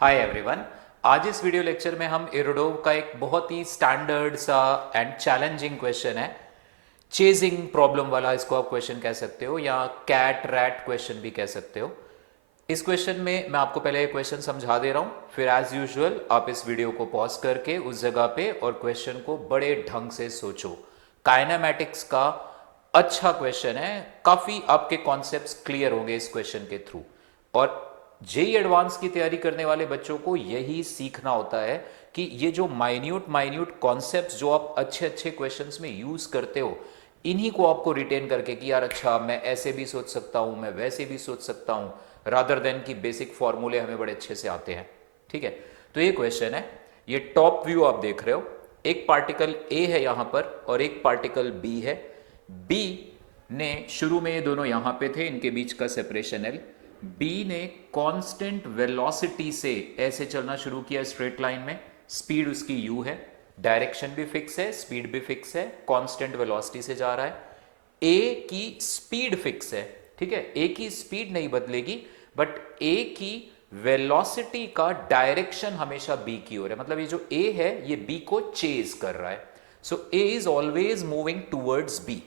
Hi everyone. आज इस video lecture में हम इरोडोव का एक बहुत ही स्टैंडर्ड सा एंड चैलेंजिंग क्वेश्चन है, चेजिंग प्रॉब्लम वाला इसको आप क्वेश्चन कह सकते हो या कैट रैट क्वेश्चन भी कह सकते हो। इस क्वेश्चन में मैं आपको पहले क्वेश्चन समझा दे रहा हूँ, फिर एज यूजुअल आप इस वीडियो को पॉज करके उस जगह पे और क्वेश्चन को बड़े ढंग से सोचो। काइनेमैटिक्स का अच्छा क्वेश्चन है, काफी आपके कॉन्सेप्ट्स क्लियर होंगे इस क्वेश्चन के थ्रू। और जेई एडवांस की तैयारी करने वाले बच्चों को यही सीखना होता है कि ये जो माइन्यूट माइन्यूट कॉन्सेप्ट्स जो आप अच्छे अच्छे क्वेश्चंस में यूज करते हो, इन्हीं को आपको रिटेन करके कि यार अच्छा मैं ऐसे भी सोच सकता हूं, मैं वैसे भी सोच सकता हूं, रादर देन की बेसिक फॉर्मूले हमें बड़े अच्छे से आते हैं। ठीक है, तो ये क्वेश्चन है, ये टॉप व्यू आप देख रहे हो, एक पार्टिकल ए है यहां पर और एक पार्टिकल बी है। बी ने शुरू में ये दोनों यहां पे थे, इनके बीच का सेपरेशन एल। बी ने कांस्टेंट वेलोसिटी से ऐसे चलना शुरू किया स्ट्रेट लाइन में, स्पीड उसकी यू है, डायरेक्शन भी फिक्स है, स्पीड भी फिक्स है, कांस्टेंट वेलोसिटी से जा रहा है। ए की स्पीड फिक्स है, ठीक है, ए की स्पीड नहीं बदलेगी, बट ए की वेलोसिटी का डायरेक्शन हमेशा बी की ओर है। मतलब ये जो ए है ये बी को चेज कर रहा है। So A is always moving towards B,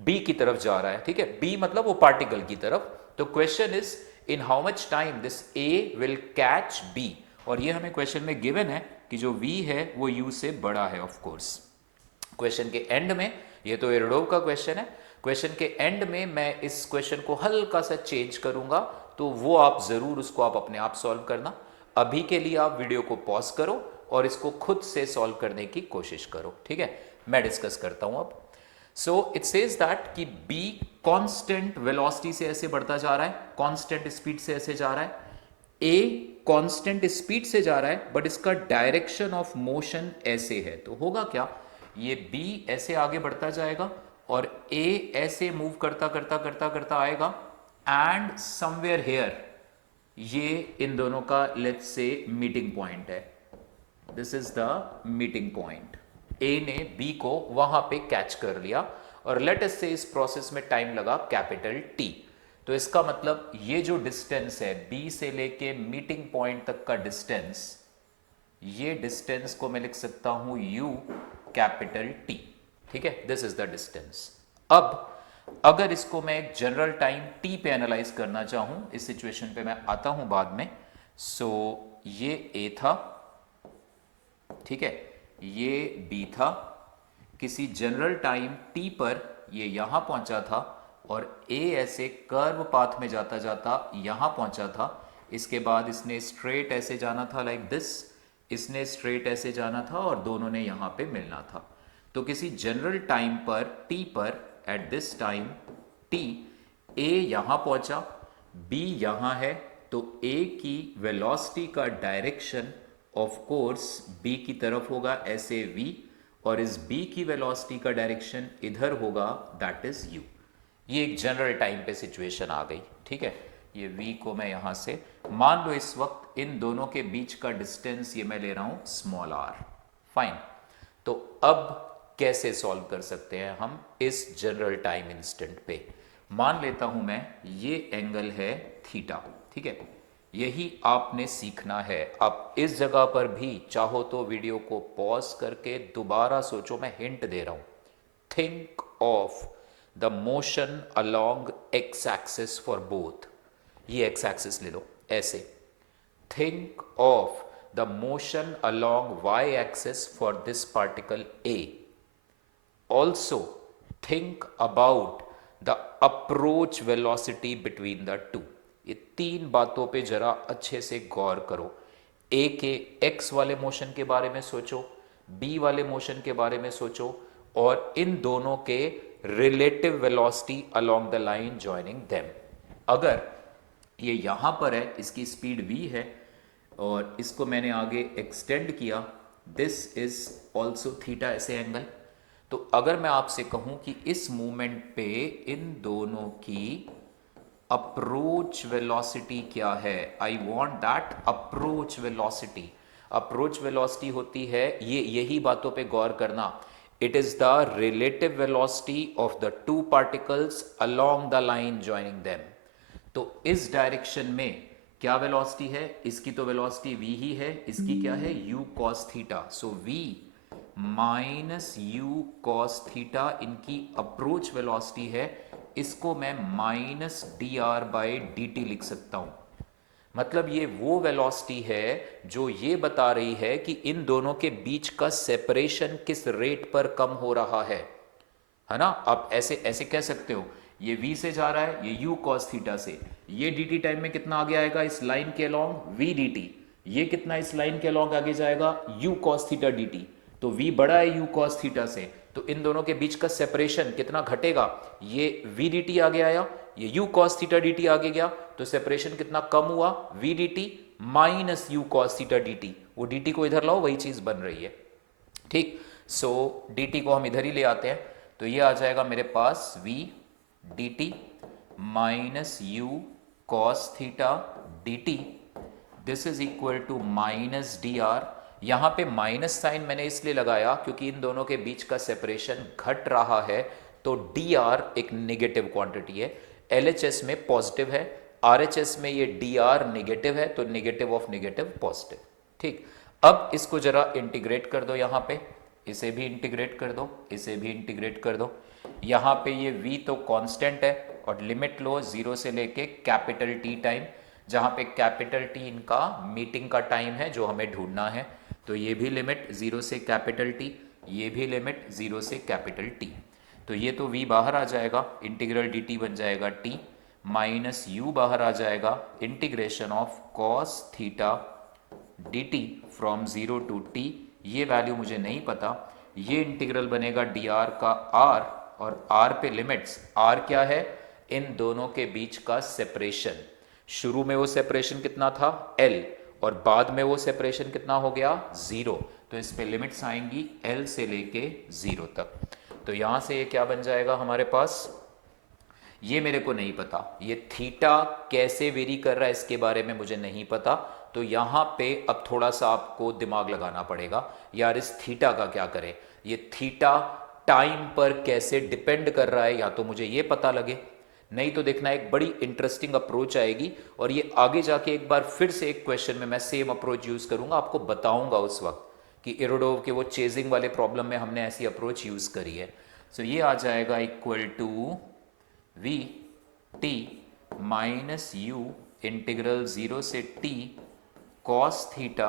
B की तरफ जा रहा है। ठीक है, बी मतलब वो पार्टिकल की तरफ। तो question is in how much time this A will catch be, और ये हमें क्वेश्चन में गिवन है कि जो v है वो u से बड़ा है। ऑफ कोर्स क्वेश्चन के एंड में, ये तो एरोडोव का क्वेश्चन है, क्वेश्चन के एंड में मैं इस क्वेश्चन को हल्का सा चेंज करूंगा, तो वो आप जरूर उसको आप अपने आप सॉल्व करना। अभी के लिए आप वीडियो को पॉज करो और इसको खुद से सॉल्व करने की कोशिश करो। ठीक है, मैं डिस्कस करता हूं अब। सो इट सेज दैट कि b कांस्टेंट वेलोसिटी से ऐसे बढ़ता जा रहा है, कांस्टेंट स्पीड से ऐसे जा रहा है। a कांस्टेंट स्पीड से जा रहा है बट इसका डायरेक्शन ऑफ मोशन ऐसे है, तो होगा क्या, ये b ऐसे आगे बढ़ता जाएगा और a ऐसे मूव करता करता करता करता आएगा एंड समवेयर हेयर ये इन दोनों का लेट्स से मीटिंग पॉइंट है। This is the meeting point. A ने बी को वहां पे कैच कर लिया और लेट अस से इस प्रोसेस में टाइम लगा कैपिटल टी। तो इसका मतलब ये जो डिस्टेंस है बी से लेके मीटिंग पॉइंट तक का डिस्टेंस, ये डिस्टेंस को मैं लिख सकता हूं यू कैपिटल टी। ठीक है, दिस इज द डिस्टेंस। अब अगर इसको मैं एक जनरल टाइम टी पे एनालाइज करना चाहूं, इस सिचुएशन पे मैं आता हूं बाद में। सो ये ए था, ठीक है, ये बी था, किसी जनरल टाइम टी पर ये यहां पहुंचा था और ए ऐसे कर्व पाथ में जाता जाता यहां पहुंचा था। इसके बाद इसने स्ट्रेट ऐसे जाना था लाइक दिस, इसने स्ट्रेट ऐसे जाना था और दोनों ने यहां पे मिलना था। तो किसी जनरल टाइम पर टी पर at this time T A यहां पहुंचा, बी यहां है, तो ए की वेलोसिटी का डायरेक्शन ऑफ कोर्स बी की तरफ होगा ऐसे v, और इस b की वेलोसिटी का डायरेक्शन इधर होगा, दैट इज u। ये एक जनरल टाइम पे सिचुएशन आ गई। ठीक है, ये v को मैं यहां से मान लो इस वक्त इन दोनों के बीच का डिस्टेंस ये मैं ले रहा हूं स्मॉल r। फाइन, तो अब कैसे सॉल्व कर सकते हैं हम इस जनरल टाइम इंस्टेंट पे। मान लेता हूं मैं ये एंगल है थीटा। ठीक है, यही आपने सीखना है। आप इस जगह पर भी चाहो तो वीडियो को पॉज करके दोबारा सोचो, मैं हिंट दे रहा हूं। Think of the motion along x axis for both, ये एक्स एक्सिस ले लो ऐसे। Think of the motion along y axis for this particle a. Also think about the approach velocity between the two. ये तीन बातों पे जरा अच्छे से गौर करो। ए के एक्स वाले मोशन के बारे में सोचो, बी वाले मोशन के बारे में सोचो, और इन दोनों के relative velocity along the line joining them. अगर ये यहां पर है, इसकी स्पीड v है और इसको मैंने आगे एक्सटेंड किया, दिस इज ऑल्सो थीटा ऐसे एंगल। तो अगर मैं आपसे कहूं कि इस मूवमेंट पे इन दोनों की अप्रोच वेलोसिटी क्या है, I want that approach velocity. Approach velocity होती है, ये यही बातों पे गौर करना, it is the relative velocity of the two particles along the line joining them. तो इस डायरेक्शन में क्या वेलोसिटी है, इसकी तो वेलोसिटी v ही है, इसकी क्या है u cos थीटा। सो v minus u cos theta इनकी अप्रोच वेलोसिटी है, इसको मैं minus d R by D T लिख सकता हूं। मतलब ये वो वेलोसिटी है जो ये बता रही है कि इन दोनों के बीच का सेपरेशन किस रेट पर कम हो रहा है ना। आप ऐसे ऐसे कह सकते हो, ये v से जा रहा है, ये u cos थीटा से, ये dt टाइम में कितना आगे आएगा इस लाइन के अलोंग v dt, ये कितना इस लाइन के अलोंग आगे जाएगा u cos थीटा dt। तो v बड़ा है u cos थीटा से, तो इन दोनों के बीच का सेपरेशन कितना घटेगा, ये v dt आगे आया, ये u cos थीटा dt आगे गया, तो सेपरेशन कितना कम हुआ, v dt minus u cos theta dt। वो dt को इधर लाओ, वही चीज बन रही है, ठीक। सो dt को हम इधर ही ले आते हैं, तो ये आ जाएगा मेरे पास v dt minus u cos theta dt, this is equal to minus d r. यहां पे माइनस साइन मैंने इसलिए लगाया क्योंकि इन दोनों के बीच का सेपरेशन घट रहा है, तो डी आर एक नेगेटिव क्वांटिटी है, LHS में पॉजिटिव है, RHS में ये डी आर नेगेटिव है, तो नेगेटिव ऑफ नेगेटिव पॉजिटिव, ठीक। अब इसको जरा इंटीग्रेट कर दो, यहां पे इसे भी इंटीग्रेट कर दो, इसे भी इंटीग्रेट कर दो। यहाँ पे ये v तो कांस्टेंट है और लिमिट लो 0 से लेके कैपिटल T टाइम, जहाँ पे कैपिटल T इनका मीटिंग का टाइम है जो हमें ढूंढना है। तो ये भी लिमिट 0 से कैपिटल T, ये भी लिमिट 0 से कैपिटल T। तो ये तो v बाहर आ जाएगा, इंटीग्रल dt बन जाएगा t, माइनस u बाहर आ जाएगा, integration of cos theta dt from 0 to t। ये वैल्यू मुझे नहीं पता, ये इंटीग्रल बनेगा dr का r, और r पे लिमिट्स, r क्या है, इन दोनों के बीच का सेपरेशन। शुरू में वो सेपरेशन कितना था l, और बाद में वो सेपरेशन कितना हो गया 0, तो इस पे लिमिट्स आएंगी l से लेके 0 तक। तो यहां से ये क्या बन जाएगा हमारे पास, ये मेरे को नहीं पता, ये थीटा कैसे वेरी कर रहा है इसके बारे में मुझे नहीं पता। तो यहाँ पे अब थोड़ा सा आपको दिमाग लगाना पड़ेगा, यार इस थीटा का क्या करें, ये थीटा टाइम पर कैसे डिपेंड कर रहा है, या तो मुझे ये पता लगे, नहीं तो देखना एक बड़ी इंटरेस्टिंग अप्रोच आएगी, और ये आगे जाके एक बार फिर से एक क्वेश्चन में मैं सेम अप्रोच यूज करूंगा, आपको बताऊंगा उस वक्त कि इरोडोव के वो चेजिंग वाले प्रॉब्लम में हमने ऐसी अप्रोच यूज करी है। सो ये आ जाएगा equal to v t minus u integral 0 से t cos theta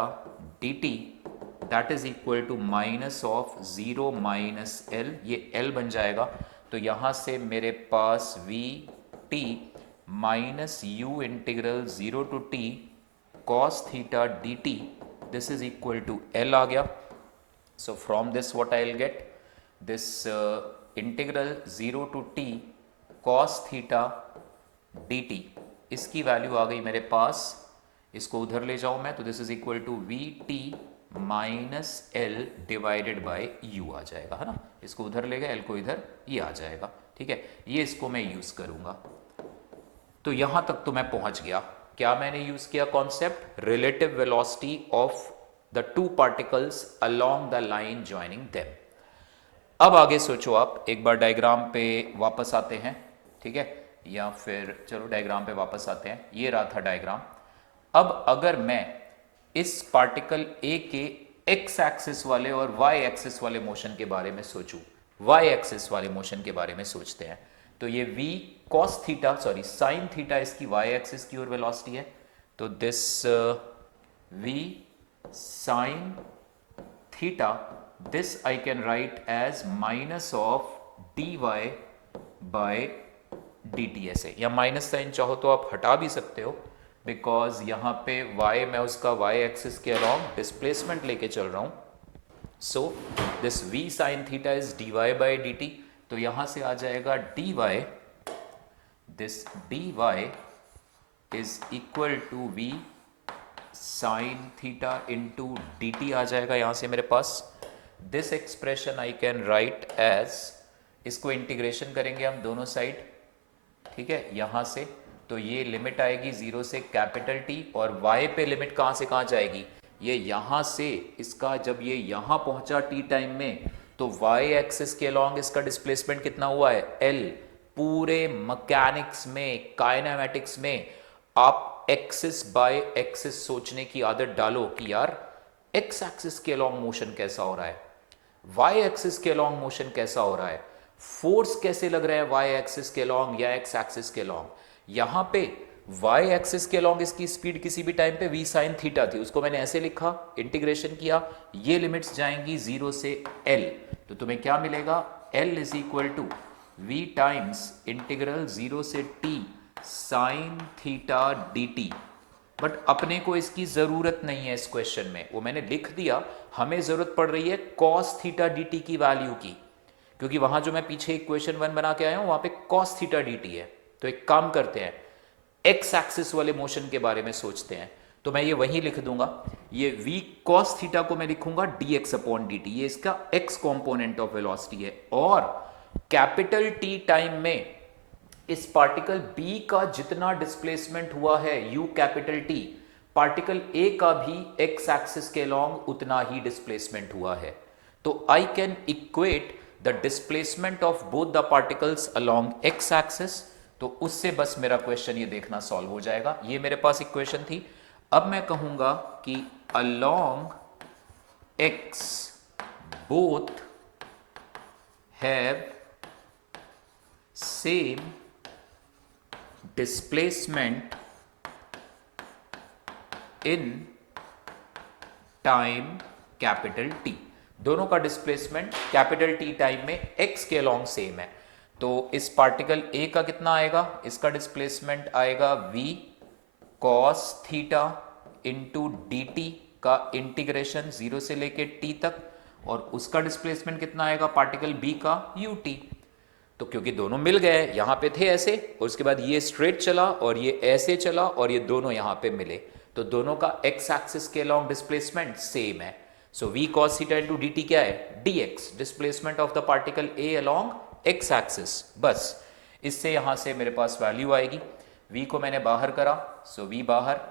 dt, that is equal to minus of 0 minus l, ये l बन जाएगा। तो यहां से मेरे पास v t minus u integral 0 to t cos theta dt, this is equal to l आ गया। So from this what I will get, this integral 0 to t cos theta dt, इसकी वैल्यू आ गई मेरे पास, इसको उधर ले जाऊं मैं, तो this is equal to v t minus l divided by u आ जाएगा, है ना। इसको उधर ले गए, एल को इधर, ये आ जाएगा, ठीक है। ये इसको मैं यूज करूंगा। तो यहां तक तो मैं पहुंच गया। क्या मैंने यूज किया concept, relative velocity of the two particles along the line joining them. अब आगे सोचो, आप एक बार डायग्राम पे वापस आते हैं, ठीक है, या फिर चलो डायग्राम पे वापस आते हैं। ये रहा था डायग्राम। अब अगर मैं इस पार्टिकल ए के एक्स एक्सिस वाले और वाई एक्सिस वाले मोशन के बारे में सोचूं, वाई एक्सिस वाले मोशन के बारे में सोचते हैं, तो ये v cos theta, sorry sine theta इसकी वाई एक्सिस की ओर वेलोसिटी है, तो this v sine theta, this I can write as minus of dy by dt ऐसे, या माइनस साइन चाहो तो आप हटा भी सकते हो, बिकॉज यहाँ पे y मैं उसका y एक्सिस के अलॉन्ग डिस्प्लेसमेंट लेके चल रहा हूँ। So this v sine theta is dy by dt, तो यहाँ से आ जाएगा dy, this dy is equal to v sine theta into dt आ जाएगा यहाँ से मेरे पास। This expression I can write as, इसको इंटीग्रेशन करेंगे हम दोनों साइड, ठीक है, यहां से, तो ये लिमिट आएगी 0 से कैपिटल T, और y पे लिमिट कहां से कहां जाएगी, ये यहां से, इसका जब ये यहां पहुंचा t टाइम में, तो y एक्सिस के अलॉन्ग इसका डिस्प्लेसमेंट कितना हुआ है L। पूरे मैकेनिक्स में, काइनेमेटिक्स में आप आप एक्सिस बाय एक्सिस सोचने की आदत डालो कि यार एक्स एक्सिस के अलॉन्ग मोशन कैसा हो रहा है, वाई एक्सिस के अलॉन्ग मोशन कैसा हो रहा है, फोर्स कैसे लग रहा है वाई एक्सिस के अलॉन्ग या एक्स एक्सिस के अलॉन्ग। यहां पे वाई एक्सिस के अलॉन्ग इसकी स्पीड किसी भी टाइम पे v साइन थीटा थी, उसको मैंने ऐसे लिखा, इंटीग्रेशन किया, ये लिमिट्स जाएंगी 0 से l, तो तुम्हें क्या मिलेगा, l is equal to v times integral 0 से t sine theta dt। But अपने को इसकी जरूरत नहीं है इस क्वेश्चन में, वो मैंने लिख दिया, हमें जरूरत पड़ रही है कॉस थीटा dt की वैल्यू की, क्योंकि वहां जो मैं पीछे इक्वेशन 1 बना के आया हूं वहां पे कॉस थीटा dt है। तो एक काम करते हैं, एक्स एक्सिस वाले मोशन के बारे में सोचते हैं, तो मैं ये वहीं लिख दूंगा, ये v cos थीटा को मैं लिखूंगा dx अपॉन dt, ये इसका x कॉम्पोनेंट ऑफ वेलोसिटी है, और कैपिटल T टाइम में इस पार्टिकल B का जितना डिस्प्लेसमेंट हुआ है u capital T, particle A का भी x एक्सिस के लॉन्ग उतना ही डिस्प्लेसमेंट हुआ है। तो I can equate the displacement of both the particles along x axis, तो उससे बस मेरा क्वेश्चन ये देखना सॉल्व हो जाएगा। ये मेरे पास इक्वेशन थी। अब मैं कहूंगा कि along x both have same displacement in time capital T, दोनों का डिस्प्लेसमेंट कैपिटल T टाइम में x के अलोंग सेम है। तो इस पार्टिकल A का कितना आएगा, इसका डिस्प्लेसमेंट आएगा v cos theta into dt का इंटीग्रेशन 0 से लेके t तक, और उसका डिस्प्लेसमेंट कितना आएगा पार्टिकल B का ut। तो क्योंकि दोनों मिल गए, यहां पे थे ऐसे, और उसके बाद ये स्ट्रेट चला और ये ऐसे चला और ये दोनों यहां पे मिले, तो दोनों का x एक्सिस के अलोंग डिस्प्लेसमेंट सेम है। सो v cos theta into dt क्या है, dx, displacement of the particle A along x axis. बस इससे यहां से मेरे पास वैल्यू आएगी, v को मैंने बाहर करा, सो v बाहर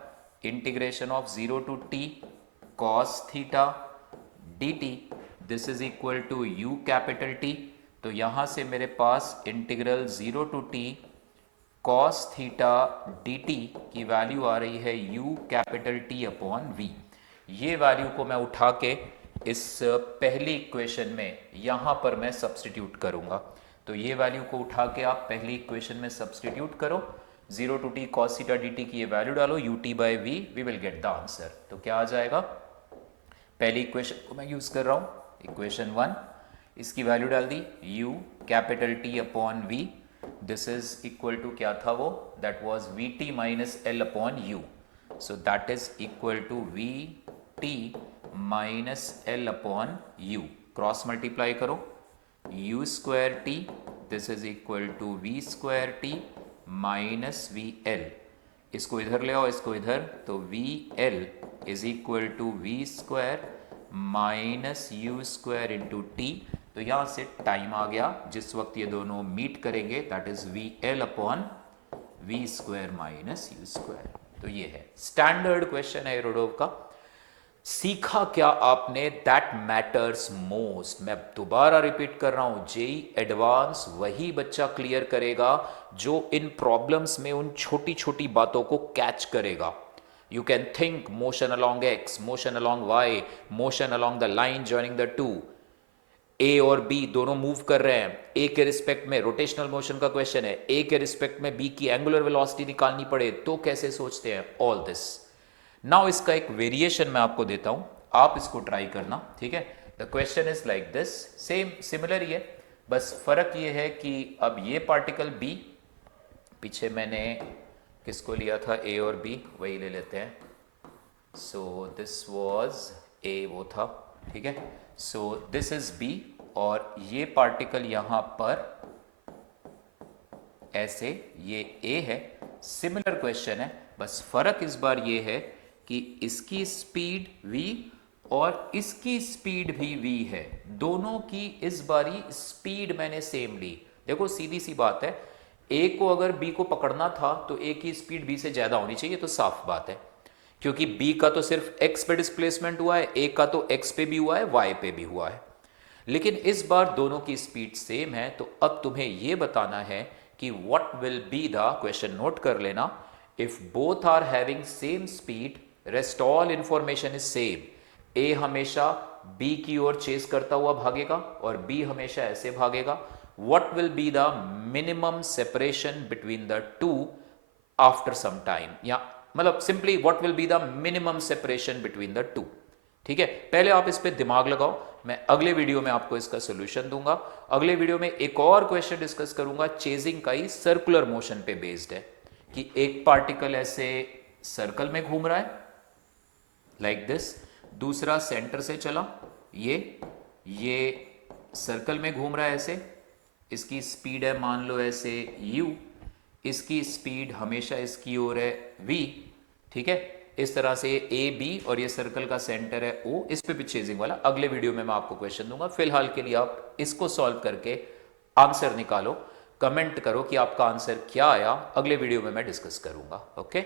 integration of 0 to t cos theta dt, this is equal to u capital T। तो यहां से मेरे पास integral 0 to t cos theta dt की वैल्यू आ रही है u capital T upon v। ये वैल्यू को मैं उठा के इस पहली इक्वेशन में यहां पर मैं सब्सटीट्यूट करूंगा। तो ये वैल्यू को उठा के आप पहली इक्वेशन में सब्सटीट्यूट करो, 0 to t cos theta dt की ये वैल्यू डालो, ut by v, we will get the answer. तो क्या आ जाएगा, पहली इक्वेशन को मैं यूज कर रहा हूं, इक्वेशन 1, इसकी वैल्यू डाल दी u capital T upon v, this is equal to क्या था वो, that was vt minus l upon u, so that is equal to vt minus l upon u, cross multiply करो, u square t, this is equal to v square t minus vl, इसको इधर ले आओ, इसको इधर, तो vl is equal to v square minus u square into t. तो यहां से टाइम आ गया जिस वक्त ये दोनों मीट करेंगे, that is v l upon v square minus u square. तो ये है स्टैंडर्ड क्वेश्चन है एरोडोव का। सीखा क्या आपने, दैट मैटर्स मोस्ट। मैं दोबारा रिपीट कर रहा हूं, जेई एडवांस वही बच्चा क्लियर करेगा जो इन प्रॉब्लम्स में उन छोटी छोटी बातों को कैच करेगा। You can think motion along x, motion along y, motion along the line joining the two. A और B दोनों मूव कर रहे हैं, A के रिस्पेक्ट में रोटेशनल मोशन का क्वेश्चन है, A के रिस्पेक्ट में B की एंगुलर वेलोसिटी निकालनी पड़े तो कैसे सोचते हैं, ऑल दिस। नाउ इसका एक वेरिएशन मैं आपको देता हूं, आप इसको ट्राई करना, ठीक है। The question is like this, same similar ही है, बस फर्क ये है कि अब ये पार्टिकल B, पीछे मैंने किसको लिया था, A और B, वही ले लेते हैं। सो दिस वाज A, वो था, ठीक है। सो दिस इज B और ये पार्टिकल यहां पर ऐसे, ये A है। सिमिलर क्वेश्चन है, बस फर्क इस बार ये है कि इसकी स्पीड v और इसकी स्पीड भी v है, दोनों की इस बारी स्पीड मैंने सेम ली। देखो सीधी सी बात है, A को अगर B को पकड़ना था तो A की स्पीड B से ज्यादा होनी चाहिए, तो साफ बात है, क्योंकि B का तो सिर्फ x पे डिस्प्लेसमेंट हुआ है, A का तो x पे भी हुआ है, y पे भी हुआ है। लेकिन इस बार दोनों की स्पीड सेम है, तो अब तुम्हें यह बताना है कि what will be the, question नोट कर लेना, if both are having same speed rest all information is same. A हमेशा बी की ओर चेस करता हुआ भागेगा और बी हमेशा ऐसे भागेगा। What will be the minimum separation between the two after some time, या मतलब simply what will be the minimum separation between the two. ठीक है, पहले आप इस पे दिमाग लगाओ, मैं अगले वीडियो में आपको इसका सोल्यूशन दूंगा। अगले वीडियो में एक और क्वेश्चन डिस्कस करूंगा, चेजिंग का ही सर्कुलर मोशन पे बेस्ड है, कि एक पार्टिकल ऐसे सर्कल में घूम रहा है लाइक दिस, दूसरा सेंटर से चला, ये सर्कल में घूम रहा है ऐसे, इसकी स्पीड है मान लो ऐसे u, इसकी स्पीड हमेशा इसकी ओर है v। ठीक है, इस तरह से ए बी और ये सर्कल का सेंटर है o, इस पे भी चेजिंग वाला अगले वीडियो में मैं आपको क्वेश्चन दूंगा। फिलहाल के लिए आप इसको सॉल्व करके आंसर निकालो, कमेंट करो कि आपका आंसर क्या आया, अगले वीडियो में मैं डिस्कस करूंगा। ओके।